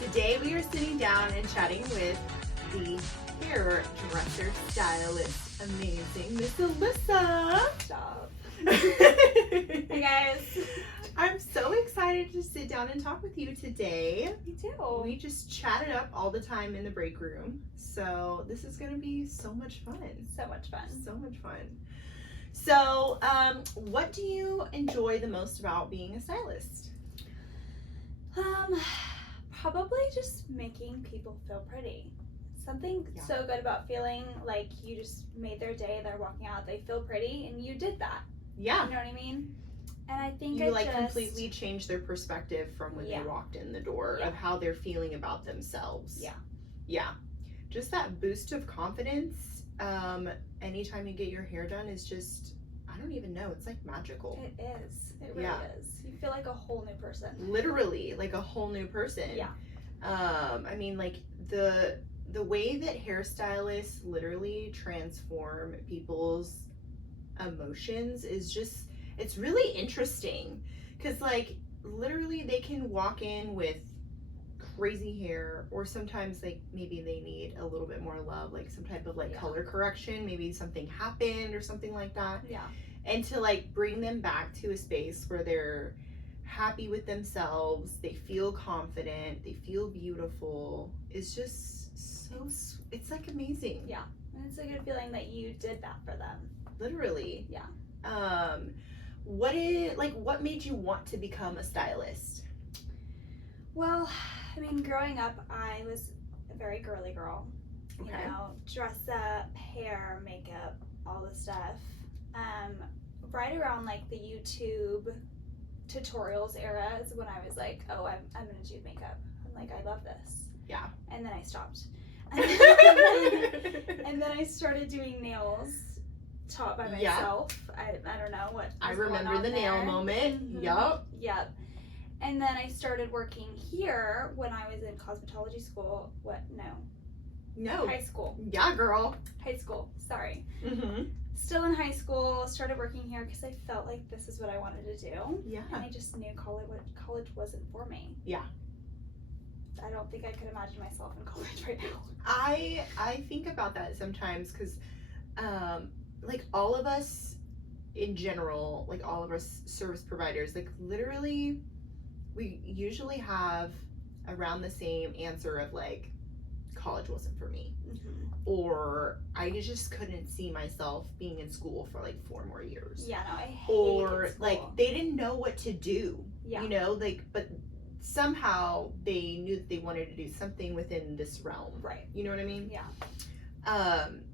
Today we are sitting down and chatting with the hairdresser stylist, amazing Miss Alyssa. Stop. Hey guys. I'm so excited to sit down and talk with you today. Me too. We just chatted up all the time in the break room, so this is going to be so much fun. So much fun. So much fun. So, what do you enjoy the most about being a stylist? Probably just making people feel pretty. Something so good about feeling like you just made their day, they're walking out, they feel pretty, and you did that. Yeah. You know what I mean? And I think you completely changed their perspective from when they walked in the door of how they're feeling about themselves. Yeah. Yeah. Just that boost of confidence, anytime you get your hair done is just, I don't even know, it's like magical. It is. It really is. You feel like a whole new person. Literally, like a whole new person. Yeah. I mean, like the way that hairstylists literally transform people's emotions is just, it's really interesting, because like literally they can walk in with crazy hair, or sometimes like maybe they need a little bit more love, like some type of like color correction, maybe something happened or something like that, and to like bring them back to a space where they're happy with themselves, they feel confident, they feel beautiful, is just so, it's like amazing. Yeah. And it's a good feeling that you did that for them. Literally. Yeah. What made you want to become a stylist? Well, I mean, growing up, I was a very girly girl. Okay. You know, dress up, hair, makeup, all the stuff. Right around like the YouTube tutorials era is when I was like, oh, I'm gonna do makeup. I'm like, I love this. Yeah. And then I stopped. And then I started doing nails, taught by myself. I don't know what I remember the nail moment. Mm-hmm. Yep. And then I started working here when I was in cosmetology school. No. High school. Yeah, girl. High school. Sorry. Mm-hmm. Still in high school, started working here because I felt like this is what I wanted to do. Yeah. And I just knew college wasn't for me. Yeah. I don't think I could imagine myself in college right now. I think about that sometimes, because like all of us in general, like all of us service providers, like literally we usually have around the same answer of like, college wasn't for me. Mm-hmm. Or I just couldn't see myself being in school for like 4 more years. Yeah, no, I hate Or school. like they didn't know what to do. Yeah. You know, like, but somehow they knew that they wanted to do something within this realm. Right. You know what I mean? Yeah.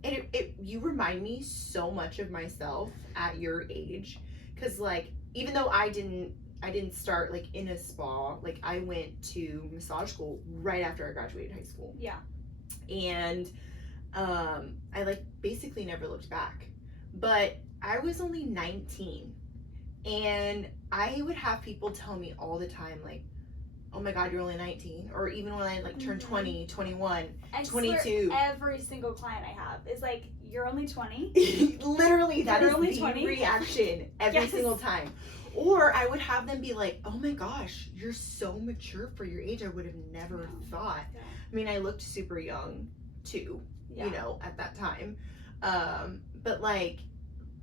And you remind me so much of myself at your age, because like even though I didn't start like in a spa, like I went to massage school right after I graduated high school. Yeah. And I like basically never looked back, but I was only 19, and I would have people tell me all the time like, oh my god, you're only 19, or even when I like turned 20, 21, I 22. Swear every single client I have is like, you're only 20. Literally, that You're is only the 20? reaction every single time. Or I would have them be like, oh my gosh, you're so mature for your age. I would have never thought. Yeah. I mean, I looked super young too, you know, at that time. But like,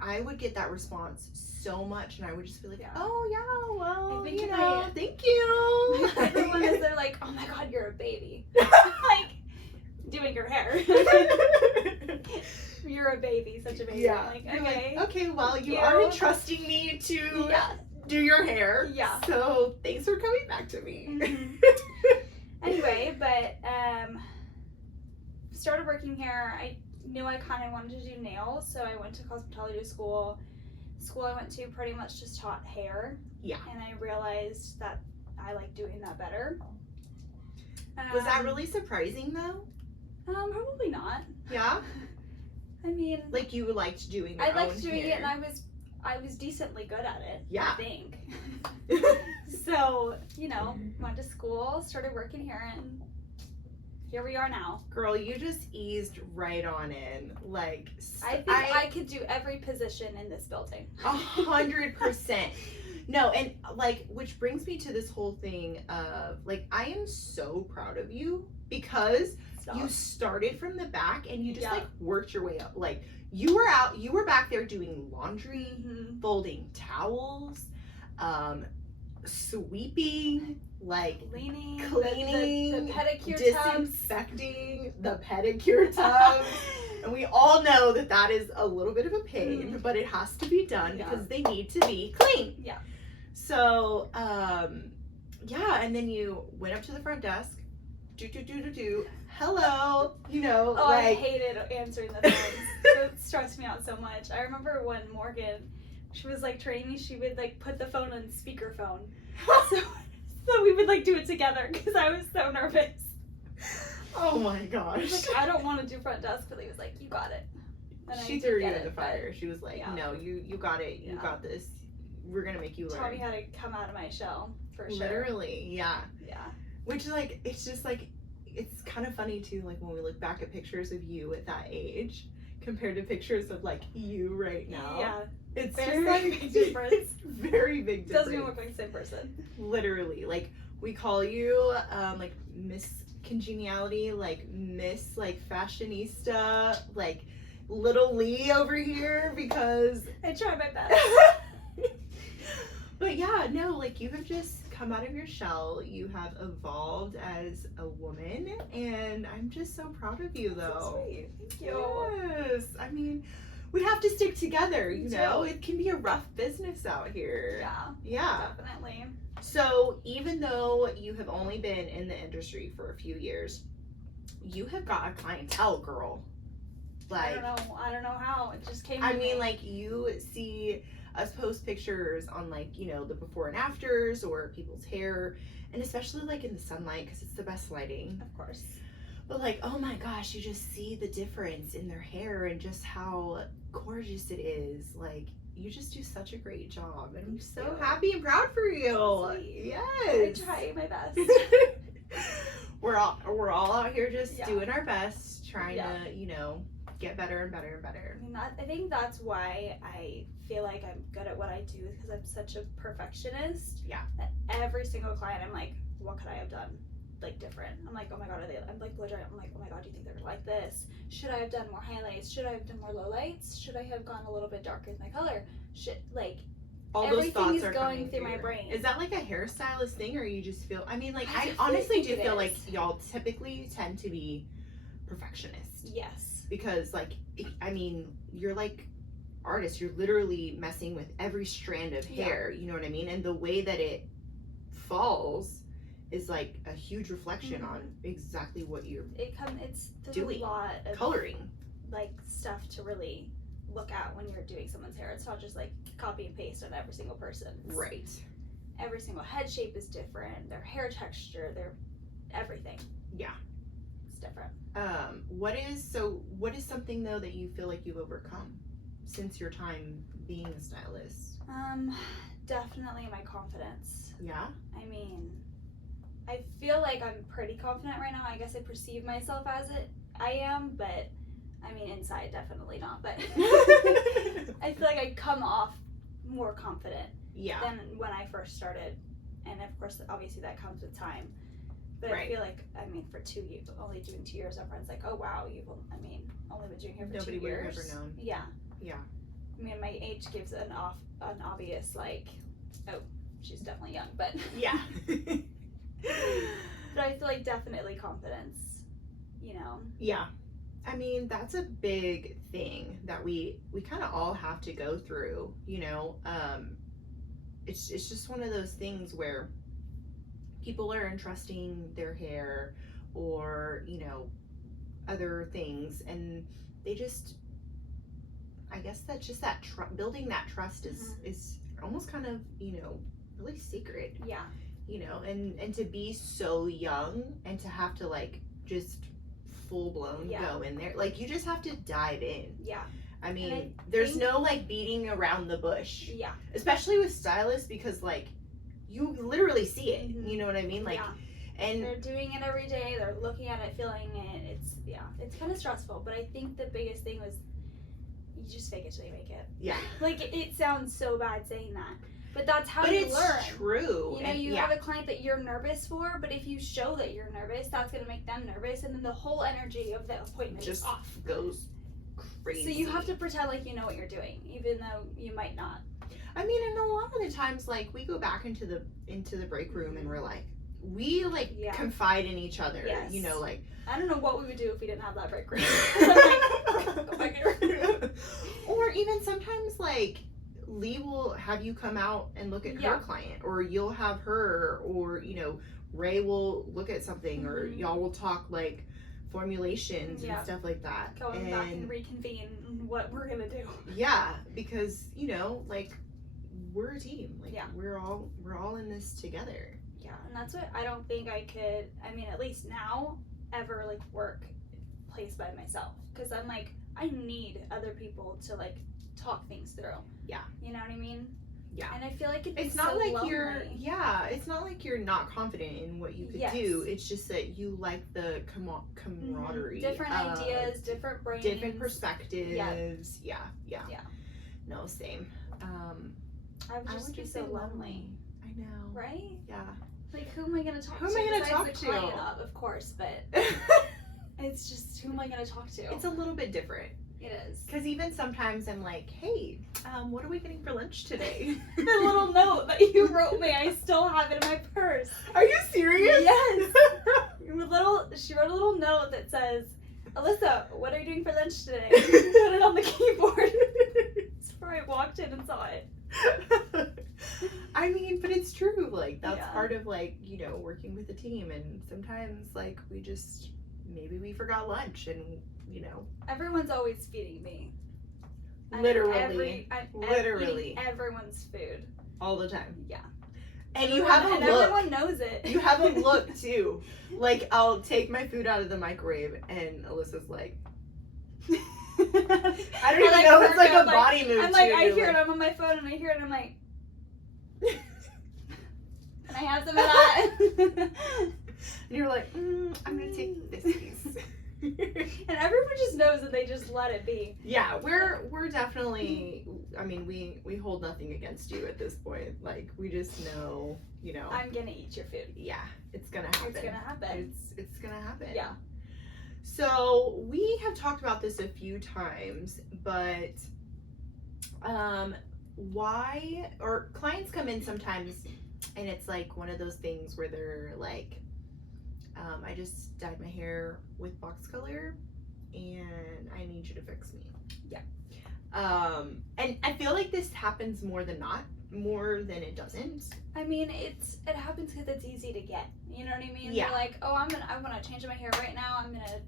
I would get that response so much, and I would just be like, oh yeah, well, you know, thank you. My favorite one is they're like, oh my god, you're a baby. Like, doing your hair. You're a baby, such a baby. Yeah. Like, okay. Okay, well, you are entrusting me to do your hair. Yeah. So thanks for coming back to me. Mm-hmm. Anyway, but started working here. I knew I kind of wanted to do nails, so I went to cosmetology school. School I went to pretty much just taught hair. Yeah. And I realized that I like doing that better. Was that really surprising though? Probably not. Yeah. I mean, like you liked doing your I liked own doing hair. it, and I was decently good at it. Yeah. I think. So, you know, went to school, started working here, and here we are now. Girl, you just eased right on in. Like, I think I could do every position in this building. 100%. No, and like, which brings me to this whole thing of like, I am so proud of you because you started from the back and you just like worked your way up. Like, you were back there doing laundry, folding towels, sweeping, like cleaning, the pedicure disinfecting the pedicure tubs. And we all know that that is a little bit of a pain, but it has to be done because they need to be clean. Yeah. So, yeah, and then you went up to the front desk, hello, you know. Oh, like... I hated answering the phones. It stressed me out so much. I remember when Morgan, she was like training me, she would like put the phone on speakerphone. So we would like do it together because I was so nervous. Oh my gosh. Like, I don't want to do front desk, but he was like, you got it. And she threw you in the fire. She was like, no, you got it. You got this. We're going to make you learn. Taught me how to come out of my shell, for sure. Literally, yeah. Yeah. Which, like, it's just like, it's kind of funny too, like when we look back at pictures of you at that age compared to pictures of like you right now. Yeah. It's very just like big difference. Very big difference. Doesn't even look like the same person. Literally, like we call you like Miss Congeniality, like Miss like Fashionista, like Little Lee over here because I try my best. But yeah, no, like you have just come out of your shell. You have evolved as a woman, and I'm just so proud of you, though. So sweet. Thank you. Yes, I mean, we have to stick together. You know, it can be a rough business out here. Yeah. Yeah. Definitely. So even though you have only been in the industry for a few years, you have got a clientele, girl. Like, I don't know how it just came. I mean, like you see us post pictures on like, you know, the before and afters or people's hair, and especially like in the sunlight because it's the best lighting, of course. But like, oh my gosh, you just see the difference in their hair and just how gorgeous it is. Like, you just do such a great job, and I'm so happy and proud for you. Yes, I try my best. we're all out here just doing our best, trying to, you know, get better and better and better. I mean, I think that's why I feel like I'm good at what I do, because I'm such a perfectionist. Yeah. That every single client, I'm like, what could I have done like different? I'm like, oh my god, I'm like blow dry. I'm like, oh my god, do you think they're like this? Should I have done more highlights? Should I have done more lowlights? Should I have gone a little bit darker with my color? Like all those thoughts are going through my brain. Is that like a hairstylist thing, or you just feel? I mean, like I honestly do feel like y'all typically tend to be perfectionists. Yes. Because like, I mean, you're like artists. You're literally messing with every strand of hair. You know what I mean? And the way that it falls is like a huge reflection on exactly what you're doing. A lot of coloring, like stuff to really look at when you're doing someone's hair. It's not just like copy and paste on every single person. Right. Every single head shape is different. Their hair texture, their everything. Yeah. It's different. What is something though that you feel like you've overcome since your time being a stylist? Definitely my confidence. Yeah. I mean, I feel like I'm pretty confident right now. I guess I perceive myself as I am, but I mean, inside definitely not. But I feel like I come off more confident than when I first started, and of course, obviously that comes with time. But I feel like, I mean, for 2 years, only doing 2 years, everyone's like, oh wow, only been doing here for 2 years. Nobody would have ever known. Yeah. Yeah. I mean, my age gives an obvious like, oh, she's definitely young, but yeah. But I feel like definitely confidence, you know. Yeah. I mean, that's a big thing that we kind of all have to go through, you know. It's just one of those things where people are entrusting their hair or, you know, other things, and they just, I guess that's just that building that trust is almost kind of, you know, really sacred. Yeah. You know, and to be so young and to have to like just full blown go in there, like you just have to dive in. Yeah. I mean, there's no like beating around the bush. Yeah. Especially with stylists, because like you literally see it. You know what I mean? Like, and they're doing it every day. They're looking at it, feeling it. It's kind of stressful. But I think the biggest thing was you just fake it till you make it. Yeah. Like it sounds so bad saying that, But that's how But you it's learn. true. You know, you have a client that you're nervous for, but if you show that you're nervous, that's going to make them nervous, and then the whole energy of the appointment just is off. goes crazy. So you have to pretend like you know what you're doing, even though you might not. I mean, and a lot of the times, like, we go back into the break room and we're like, we like confide in each other. Yes. You know, like, I don't know what we would do if we didn't have that break room. Or even sometimes, like, Lee will have you come out and look at her client, or you'll have her, or, you know, Ray will look at something, or y'all will talk like formulations and stuff like that. Going back and reconvene what we're gonna do. Yeah, because, you know, like, we're a team. Like, we're all in this together. Yeah, and that's what I don't think I could. I mean, at least now, ever like work place by myself, because I'm like, I need other people to like talk things through. Yeah, you know what I mean. Yeah, and I feel like it's not so like lonely. It's not like you're not confident in what you could do. It's just that you like the camaraderie, different ideas, different brains, different perspectives. Yeah. No, same. I would just be so lonely. I know. Right? Yeah. Like, who am I gonna talk to? Who am I gonna talk the to? Client of course, but it's just, who am I gonna talk to? It's a little bit different. It is. Because even sometimes I'm like, hey, what are we getting for lunch today? The little note that you wrote me, I still have it in my purse. Are you serious? Yes. She wrote a little note that says, Alyssa, what are you doing for lunch today? Put it on the keyboard. Before I walked in and saw it. I mean, but it's true. Like, that's part of, like, you know, working with a team. And sometimes, like, maybe we forgot lunch, and, you know. Everyone's always feeding me. Literally. Literally. Everyone's food. All the time. Yeah. And you have a look. And everyone knows it. You have a look, too. Like, I'll take my food out of the microwave, and Alyssa's like... I don't even know. It's like a body move. I'm like, I hear it. I'm on my phone, and I hear it. And I'm like, can I have some of that? And you're like, I'm gonna take this piece. And everyone just knows that they just let it be. Yeah, we're definitely. I mean, we hold nothing against you at this point. Like, we just know, you know. I'm gonna eat your food. Yeah, it's gonna happen. It's gonna happen. It's gonna happen. Yeah. So we have talked about this a few times, but why, or clients come in sometimes and it's like one of those things where they're like, I just dyed my hair with box color and I need you to fix me. Yeah. And I feel like this happens more than it doesn't. I mean, it happens because it's easy to get. You know what I mean? Yeah. You're like, oh, I want to change my hair right now. I'm gonna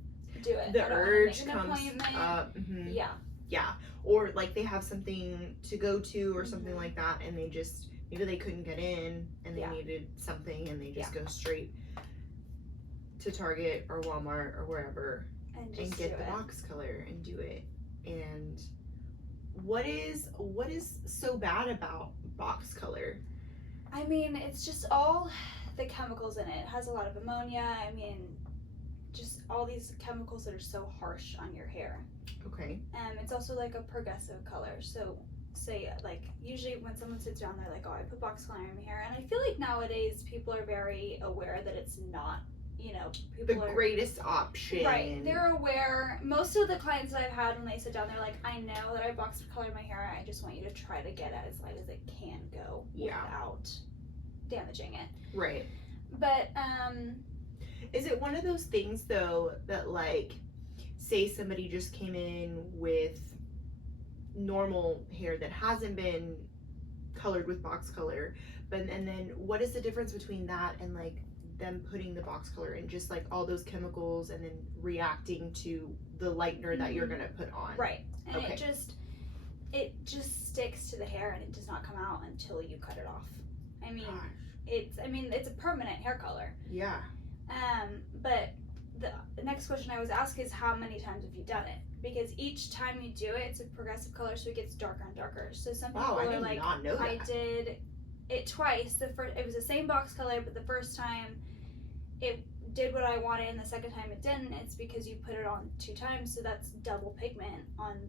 do it. The urge comes up. Yeah. Yeah. Or like they have something to go to or something like that, and they just, maybe they couldn't get in and they needed something, and they just go straight to Target or Walmart or wherever and get the box color and do it. And what is so bad about box color? I mean, it's just all the chemicals in it. It has a lot of ammonia. I mean, just all these chemicals that are so harsh on your hair. Okay. It's also like a progressive color. So say, like, usually when someone sits down, they're like, oh, I put box color in my hair. And I feel like nowadays people are very aware that it's not, you know, the greatest option. Right. They're aware. Most of the clients that I've had, when they sit down, they're like, I know that I box colored my hair. I just want you to try to get it as light as it can go without damaging it. Right. But, is it one of those things, though, that, like, say somebody just came in with normal hair that hasn't been colored with box color, and then what is the difference between that and, like, them putting the box color in, just like all those chemicals and then reacting to the lightener that you're gonna put on? Right. And it just sticks to the hair, and it does not come out until you cut it off. I mean, it's a permanent hair color. Yeah. But the next question I was asked is, how many times have you done it? Because each time you do it, it's a progressive color, so it gets darker and darker. So some people are like, I did it twice. It was the same box color, but the first time it did what I wanted, and the second time it didn't. It's because you put it on 2 times, so that's double pigment on,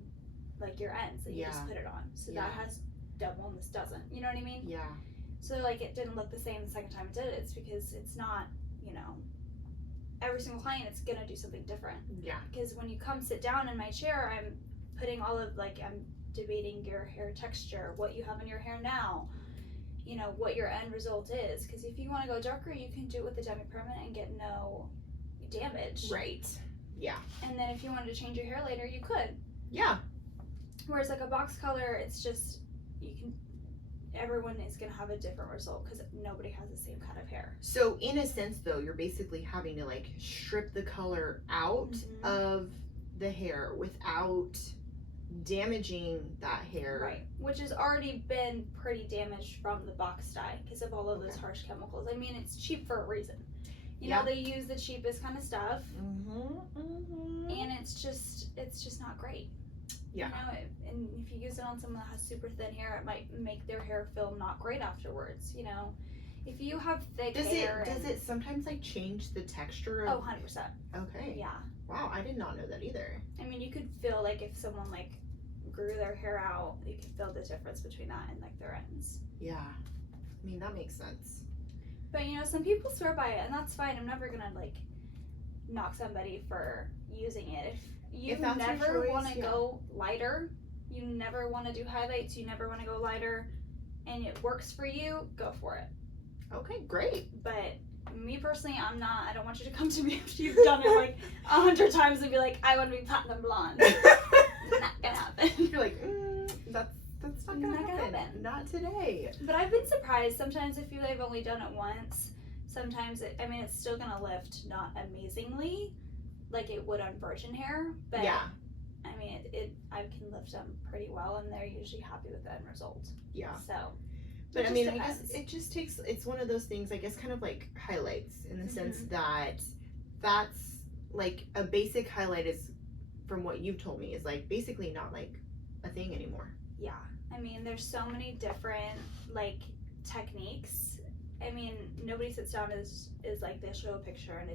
like, your ends that you just put it on. So that has double and this doesn't. You know what I mean? Yeah. So like it didn't look the same the second time it did it. It's because it's not, every single client it's gonna do something different. Yeah. Because when you come sit down in my chair, I'm putting all of I'm debating your hair texture, what you have in your hair now, what your end result is. Because if you want to go darker, you can do it with the demi-permanent and get no damage. Right. Yeah. And then if you wanted to change your hair later, you could. Yeah. Whereas like a box color, it's just everyone is gonna have a different result because nobody has the same kind of hair. So in a sense though, you're basically having to like strip the color out of the hair without damaging that hair. Right, which has already been pretty damaged from the box dye because of all of those harsh chemicals. I mean, it's cheap for a reason. You know, they use the cheapest kind of stuff, and it's just not great. Yeah. And if you use it on someone that has super thin hair, it might make their hair feel not great afterwards. If you have thick hair, does it sometimes like change the texture of? 100%. Okay. Yeah. Wow, I did not know that either. I mean, you could feel like if someone like grew their hair out, you could feel the difference between that and like their ends. Yeah. I mean, that makes sense. But some people swear by it, and that's fine. I'm never gonna like knock somebody for using it. If you never want to go lighter, you never want to do highlights, you never want to go lighter, and it works for you, go for it. Okay, great. But me personally, I don't want you to come to me after you've done it like 100 times and be like, I want to be platinum blonde. Not gonna happen. You're like, that's not gonna happen. Not today. But I've been surprised. Sometimes if I've only done it once, sometimes it's still gonna lift not amazingly like it would on virgin hair, but yeah, I mean I can lift them pretty well, and they're usually happy with the end result. Yeah. So, but I mean, I guess it just takes. It's one of those things. I guess kind of like highlights in the sense that that's like a basic highlight is, from what you've told me, is like basically not like a thing anymore. Yeah. I mean, there's so many different like techniques. I mean, nobody sits down is like they show a picture and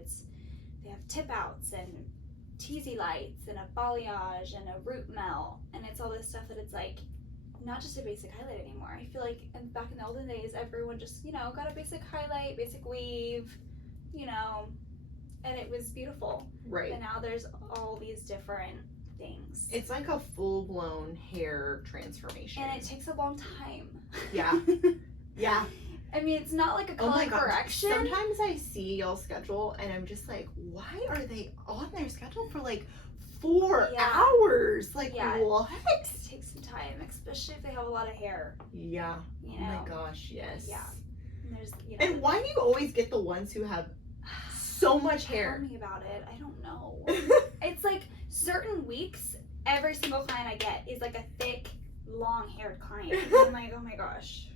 they have tip outs and teasy lights and a balayage and a root melt, and it's all this stuff that it's like not just a basic highlight anymore. I feel like back in the olden days, everyone just got a basic highlight, basic weave, and it was beautiful. Right. And now there's all these different things. It's like a full-blown hair transformation, and it takes a long time. Yeah. Yeah. I mean, it's not like a color correction. Sometimes I see y'all's schedule and I'm just like, why are they on their schedule for like 4 hours? Like, what? It takes some time, especially if they have a lot of hair. Yeah. Oh my gosh, yes. Yeah. And there's, and why do you always get the ones who have so much hair? Tell me about it. I don't know. It's like certain weeks, every single client I get is like a thick, long-haired client. And I'm like, oh my gosh.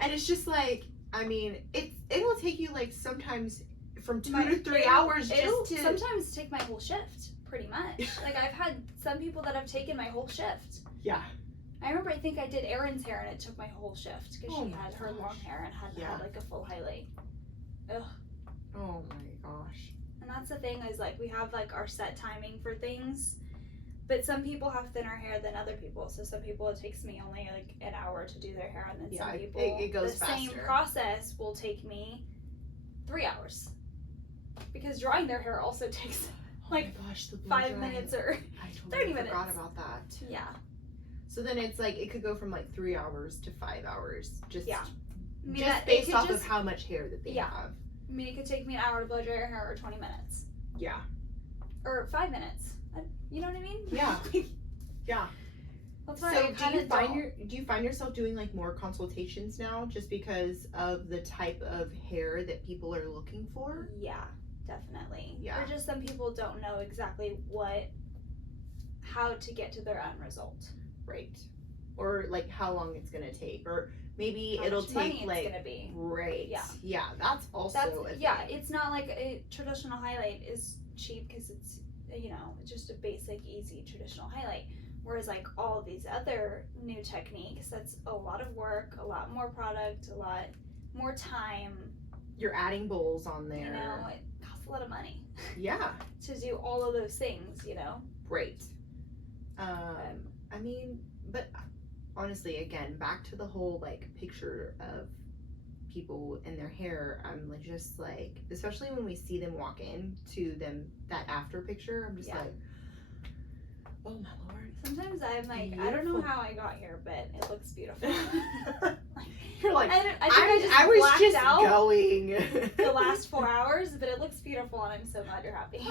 And it's just like, I mean, it'll take you like sometimes from 2 to 3 hours It'll just to sometimes take my whole shift, pretty much. Like I've had some people that have taken my whole shift. Yeah. I remember I think I did Erin's hair and it took my whole shift because she had her long hair and hadn't had like a full highlight. Ugh. Oh my gosh. And that's the thing is like we have like our set timing for things. But some people have thinner hair than other people. So some people, it takes me only like an hour to do their hair. And then some people, it goes the faster. same process will take me 3 hours. Because drying their hair also takes like 5 minutes or I 30 minutes. forgot about that. Yeah. So then it's like, it could go from like 3 hours to 5 hours. Just Based off of how much hair that they have. I mean, it could take me an hour to blow dry your hair or 20 minutes. Yeah. Or 5 minutes. You know what I mean? Yeah. Yeah. That's why so do you find yourself doing like more consultations now just because of the type of hair that people are looking for? Yeah, definitely. Yeah. Or just some people don't know exactly how to get to their end result. Right. Or like how long it's gonna take, or maybe how it'll much take money like it's gonna be. Right. Yeah. Yeah, that's also a thing. It's not like a traditional highlight is cheap because it's just a basic, easy traditional highlight. Whereas like all these other new techniques, that's a lot of work, a lot more product, a lot more time. You're adding bowls on there. It costs a lot of money. Yeah. To do all of those things, Right. I mean, but honestly, again, back to the whole like picture of people and their hair, I'm like just like, especially when we see them walk in to them that after picture, I'm just like, oh my lord. Sometimes I'm like, I don't know how I got here, but it looks beautiful. You're like, I think I was blacked just out going the last 4 hours, but it looks beautiful, and I'm so glad you're happy.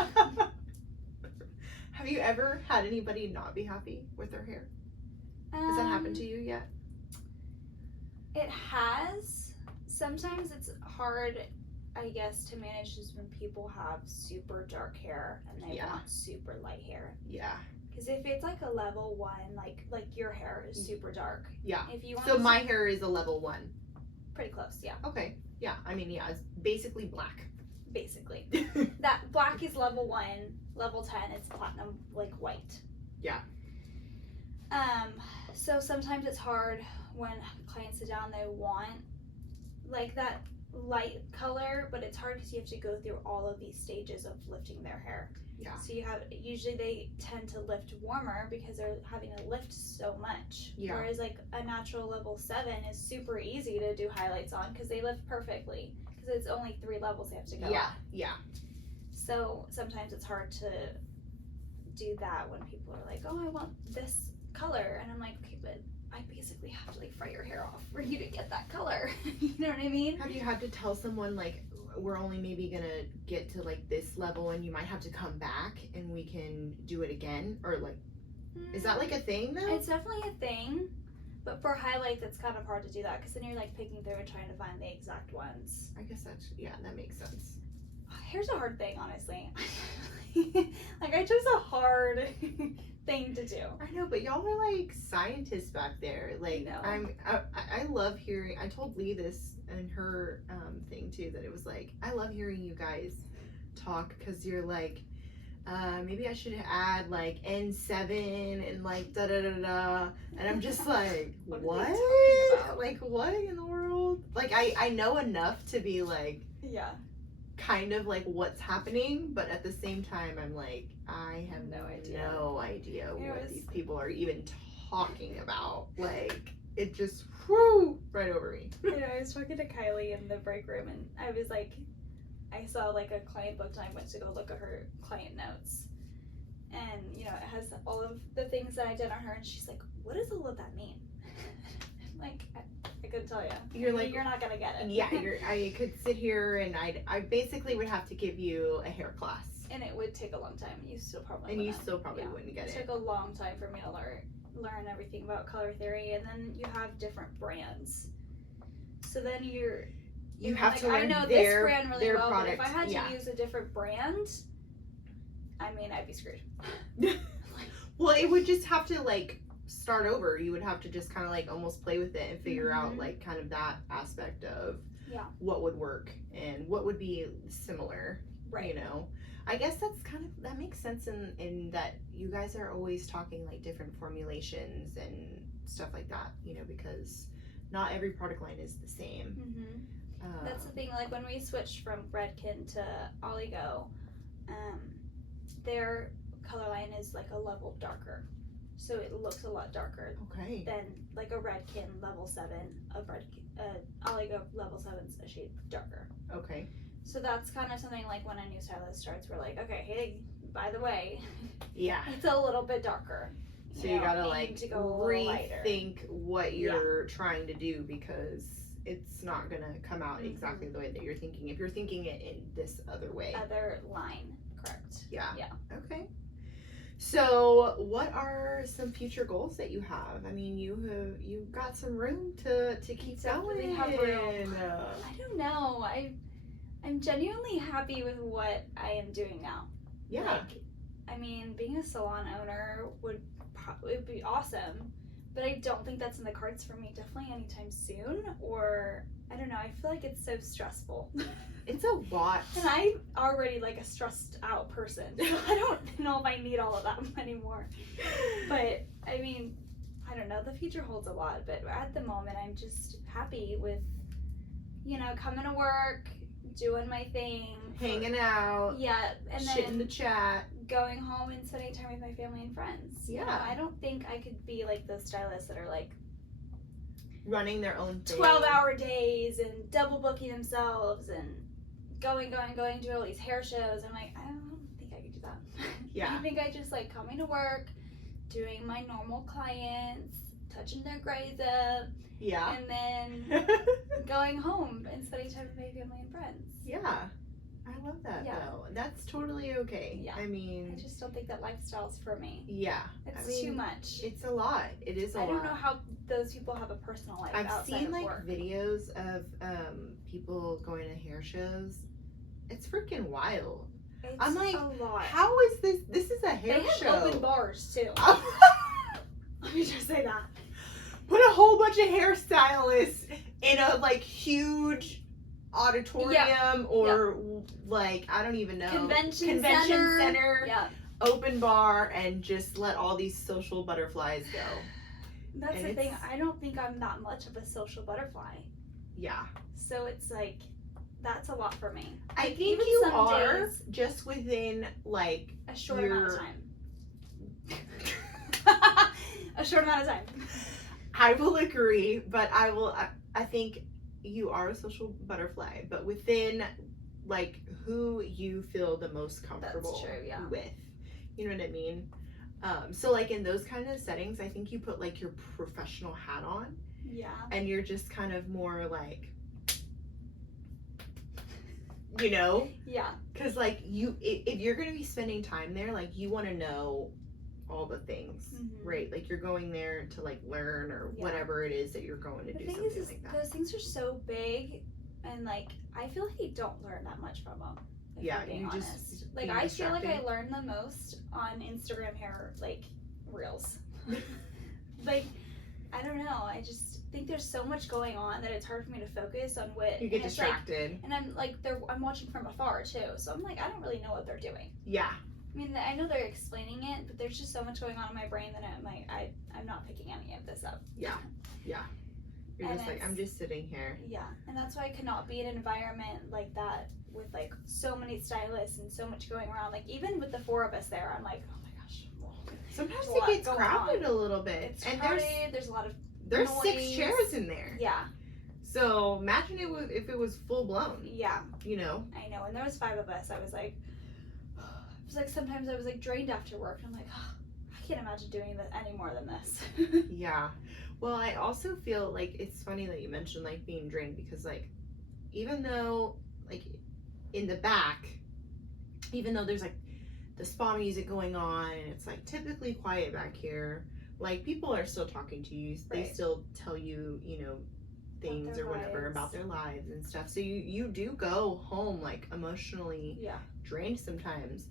Have you ever had anybody not be happy with their hair? Has that happened to you yet? It has. Sometimes it's hard, I guess, to manage just when people have super dark hair and they want super light hair. Yeah. Because if it's like a level 1, like your hair is super dark. Yeah. If you want so my hair is a level 1. Pretty close, yeah. Okay. Yeah. I mean, yeah, it's basically black. Basically. That black is level 1. Level 10 it's platinum, like white. Yeah. So sometimes it's hard when clients sit down, they want like that light color, but it's hard because you have to go through all of these stages of lifting their hair. Yeah. So usually they tend to lift warmer because they're having to lift so much. Yeah. Whereas like a natural level 7 is super easy to do highlights on because they lift perfectly because it's only 3 levels they have to go. Yeah. Yeah. So sometimes it's hard to do that when people are like, oh, I want this color, and I'm like, okay, but I basically have to like fry your hair off for you to get that color. You know what I mean? Have you had to tell someone like, we're only maybe gonna get to like this level and you might have to come back and we can do it again, or like, is that like a thing though? It's definitely a thing, but for highlights it's kind of hard to do that because then you're like picking through and trying to find the exact ones. I guess that's, yeah, that makes sense. Hair's a hard thing, honestly. Like I chose a hard thing to do. I know, but y'all are like scientists back there. Like, I love hearing. I told Lee this in her thing too, that it was like, I love hearing you guys talk because you're like, maybe I should add like N7 and like da da da da, and I'm just like, what? Like, what in the world? Like, I know enough to be like, yeah, kind of like what's happening, but at the same time I'm like, I have no idea what these people are even talking about. Like, it just right over me. You know, I was talking to Kylie in the break room and I was like, I saw like a client book and I went to go look at her client notes, and you know, it has all of the things that I did on her, and she's like, what does all of that mean? I'm like, I couldn't tell you. You're like, you're not gonna get it. Yeah, I could sit here and I basically would have to give you a hair class. And it would take a long time. You still probably wouldn't get it. It took a long time for me to learn everything about color theory, and then you have different brands. So then you have like, to learn I know their, this brand really well, product. But if I had to use a different brand, I mean, I'd be screwed. Well, it would just have to like start over. You would have to just kind of like almost play with it and figure out like kind of that aspect of what would work and what would be similar. Right. You know, I guess that makes sense in that you guys are always talking like different formulations and stuff like that, you know, because not every product line is the same. That's the thing, like when we switched from Redken to Oligo, their color line is like a level darker, so it looks a lot darker than like a Redken level 7. Oligo level 7's a shade darker. Okay. So that's kind of something like when a new stylist starts, we're like, okay, hey, by the way, it's a little bit darker. So you gotta like rethink what you're trying to do, because it's not gonna come out exactly the way that you're thinking if you're thinking it in this other way. Other line, correct. Yeah. Okay. So what are some future goals that you have? I mean, you've got some room to keep going. Have room. I don't know. I'm genuinely happy with what I am doing now. Yeah. Like, I mean, being a salon owner would be awesome, but I don't think that's in the cards for me definitely anytime soon, or I don't know, I feel like it's so stressful. It's a lot. And I'm already like a stressed out person, so I don't know if I need all of that anymore. But I mean, I don't know, the future holds a lot, but at the moment I'm just happy with, you know, coming to work, doing my thing, hanging out, and shit then in the chat, going home and spending time with my family and friends. Yeah. You know, I don't think I could be like those stylists that are like running their own thing. 12-hour days and double booking themselves and going to all these hair shows. I'm like, I don't think I could do that. Yeah. I think I just like coming to work, doing my normal clients, touching their grays up, Yeah. and then going home and spending time with my family and friends. Yeah. I love that though. That's totally okay. Yeah. I mean, I just don't think that lifestyle's for me. yeah. It's too much. It's a lot. It is a lot. I don't know how those people have a personal life I've outside seen of like work. videos of people going to hair shows. It's freaking wild. It's I'm like, a lot. how is this? This is a hair They have show. open bars too. Let me just say that. Put a whole bunch of hairstylists in a like huge auditorium or like I don't even know, Convention center, Yeah. open bar, and just let all these social butterflies go. That's And the thing. it's- I don't think I'm that much of a social butterfly. Yeah, So it's like, that's a lot for me. I Like, think even you some are days- just within like A short amount of You're- time. A short amount of time. I will agree, but I think you are a social butterfly, but within like who you feel the most comfortable true, yeah. with. You know what I mean? So like in those kind of settings, I think you put like your professional hat on Yeah. and you're just kind of more like, you know, Yeah. because like if you're going to be spending time there, like you want to know all the things, Mhm. right? Like you're going there to like learn or Yeah. whatever it is that you're going to The do, thing something is like that. those things are so big, and like I feel like you don't learn that much from them. If Yeah, I'm being you just honest. Like being I feel like I distracted. learn the most on Instagram hair like reels. Like I don't know. I just think there's so much going on that it's hard for me to focus on what. You get and it's like- distracted. and I'm like I'm watching from afar too, so I'm like I don't really know what they're doing. Yeah. I mean, I know they're explaining it, but there's just so much going on in my brain that I'm like, I'm not picking any of this up. Yeah. You're And just like, it's- I'm just sitting here. Yeah, and that's why I could not be in an environment like that with like so many stylists and so much going around. Like even with the four of us there, I'm like, oh my gosh. Well, Sometimes there's a lot it gets going crowded on. a little bit. It's and crowded. There's a lot of there's 6 noise. chairs in there. yeah, So imagine if it was full blown, yeah. you know? I know. And there was 5 of us. I was like, sometimes I was like drained after work. And I'm like, I can't imagine doing that any more than this. Yeah. Well, I also feel like it's funny that you mentioned like being drained because like even though like in the back, even though there's like the spa music going on and it's like typically quiet back here, like people are still talking to you. They Right. still tell you, you know, things their or whatever lives. about their lives and stuff. So you do go home like emotionally yeah. drained sometimes.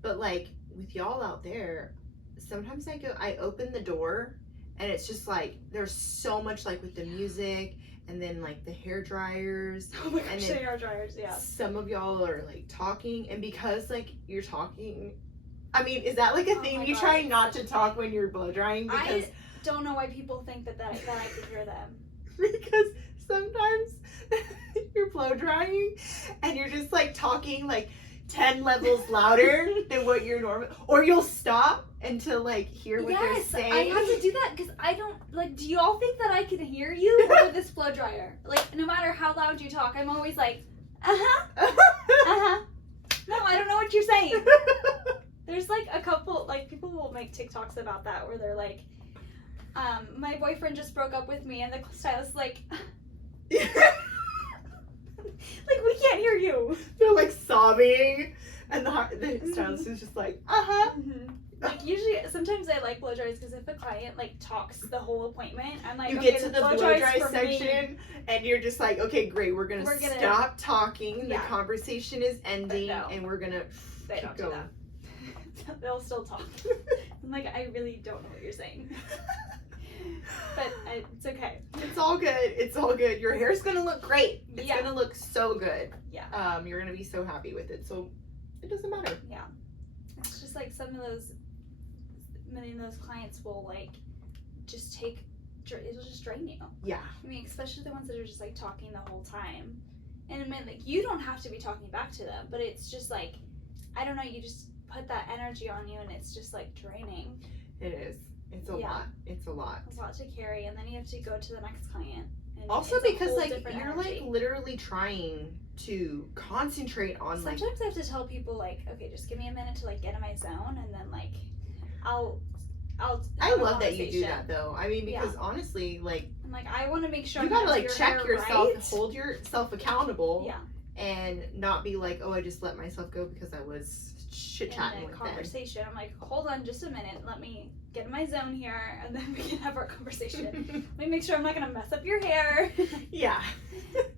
But like with y'all out there, sometimes I open the door and it's just like there's so much like with the music and then like the hair dryers. Oh my And gosh, then they are dryers. Yeah. Some of y'all are like talking, and because like you're talking, I mean, is that like a Oh thing? my You God, try it's not such to a talk when you're blow drying because I don't know why people think that I can hear them. because sometimes you're blow drying and you're just like talking like 10 levels louder than what you're normal, or you'll stop and to like hear what they're saying. I have to do that because I don't like. Do you all think that I can hear you over this blow dryer? Like, no matter how loud you talk, I'm always like, No, I don't know what you're saying. There's like a couple, like people will make TikToks about that where they're like, my boyfriend just broke up with me, and the stylist is like, like we can't hear you. They're like sobbing, and the stylist is just like, Like usually, sometimes I like blow dries because if a client like talks the whole appointment, I'm like, You okay, get to the blow blow dry's dry for me. section, and you're just like, okay, great, we're gonna stop talking. Yeah. The conversation is ending, no. and we're gonna They keep don't do going. that. They'll still talk. I'm like, I really don't know what you're saying. But it's okay. It's all good. It's all good. Your hair's gonna look great. It's Yeah. gonna look so good. Yeah. You're gonna be so happy with it. So it doesn't matter. It's just like many of those clients will like just it'll just drain you. Yeah. I mean, especially the ones that are just like talking the whole time. And I mean, like you don't have to be talking back to them, but it's just like, I don't know, you just put that energy on you and it's just like draining. It is. It's a Yeah. lot. It's a lot. It's a lot to carry, and then you have to go to the next client. And Also it's a because whole like different you're energy. like literally trying to concentrate on like Sometimes I have to tell people like, okay, just give me a minute to like get in my zone, and then like I'll I have a love that you do conversation. that though. I mean, because honestly, like I'm like, I want to make sure you I'm gotta gonna do like your check hair yourself, right. hold yourself accountable, Yeah. and not be like, oh, I just let myself go because I was chit chatting In with a them. conversation, I'm like, hold on just a minute, let me get in my zone here, and then we can have our conversation. Let me make sure I'm not gonna mess up your hair. Yeah.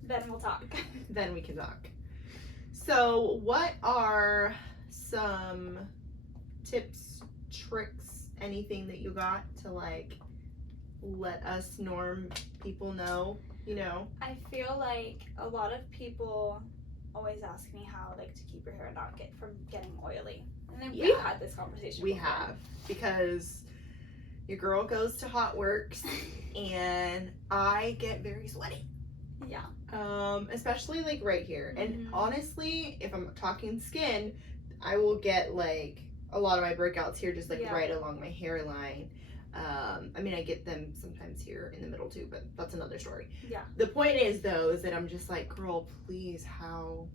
Then we'll talk. Then we can talk. So, what are some tips, tricks, anything that you got to like let us norm people know, you know? I feel like a lot of people always ask me how like to keep your hair not get from getting oily. And then we've had this conversation We before. have, because your girl goes to Hot Works and I get very sweaty. Yeah. Especially like right here. And Mhm. honestly, if I'm talking skin, I will get like a lot of my breakouts here just like right along my hairline. I mean, I get them sometimes here in the middle too, but that's another story. Yeah. The point is though, is that I'm just like, girl, please, how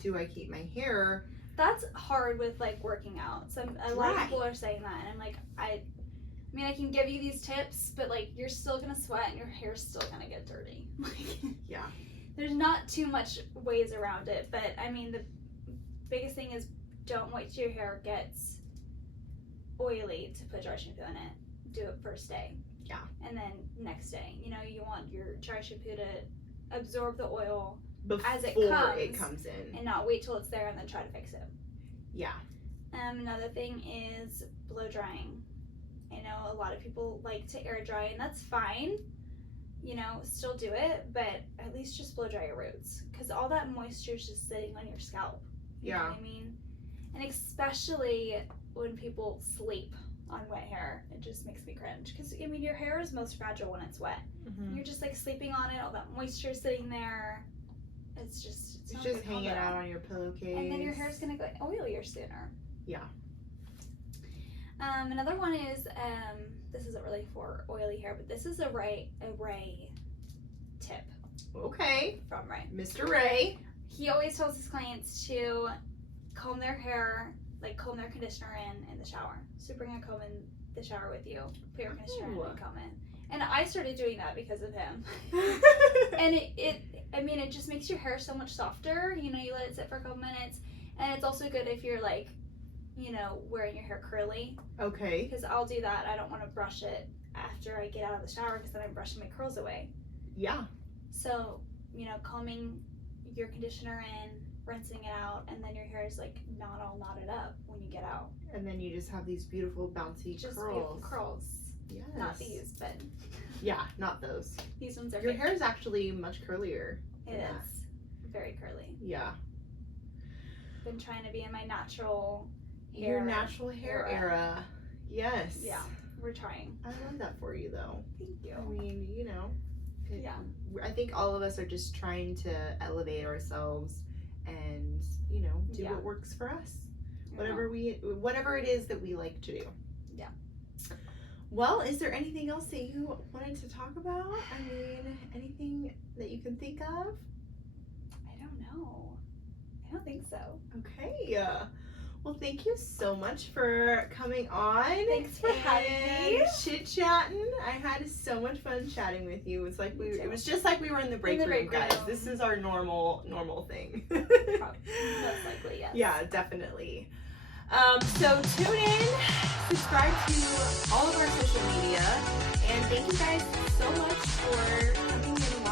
do I keep my hair? That's hard with like working out. A lot of people are saying that, and I'm like, I mean, I can give you these tips, but like you're still gonna sweat and your hair's still gonna get dirty. Yeah. There's not too much ways around it, but I mean the biggest thing is don't wait till your hair gets oily to put dry shampoo in it. Do it first day. Yeah. And then next day. You know, you want your dry shampoo to absorb the oil Before as it comes in. and not wait till it's there and then try to fix it. Yeah. Another thing is blow drying. I know a lot of people like to air dry, and that's fine. You know, still do it, but at least just blow dry your roots, because all that moisture is just sitting on your scalp. You know what I mean? And especially when people sleep on wet hair, it just makes me cringe. Because I mean, your hair is most fragile when it's wet. Mm-hmm. You're just like sleeping on it, all that moisture is sitting there. It's just hanging out on your pillowcase, and then your hair's gonna get oilier sooner. Yeah. Another one is this isn't really for oily hair, but this is a Ray tip. Okay. From Ray. Mr. Ray. He always tells his clients to comb their hair, like comb their conditioner in the shower. So bring a comb in the shower with you, put your conditioner in and comb it. And I started doing that because of him. And it just makes your hair so much softer. You know, you let it sit for a couple minutes. And it's also good if you're like, you know, wearing your hair curly. Okay. Because I'll do that. I don't want to brush it after I get out of the shower because then I'm brushing my curls away. Yeah. So, you know, combing your conditioner in, rinsing it out, and then your hair is like not all knotted up when you get out. And then you just have these beautiful bouncy Just curls. beautiful curls. Yes. Not these, but yeah, not those. these ones are Your hair is actually much curlier. It is very curly. Yeah. Been trying to be in my natural hair. Your natural hair era. Yes. Yeah, we're trying. I love that for you though. Thank you. I mean, you know. Yeah. I think all of us are just trying to elevate ourselves and, you know, do what works for us. Whatever it is that we like to do. Yeah. Well, is there anything else that you wanted to talk about? I mean, anything that you can think of? I don't know. I don't think so. Okay. Well, thank you so much for coming on. Thanks for having me. Chit-chatting. I had so much fun chatting with you. It was just like we were in the break room, guys. This is our normal thing. Most likely, yes. Yeah, definitely. So tune in, subscribe to all of our social media, and thank you guys so much for coming in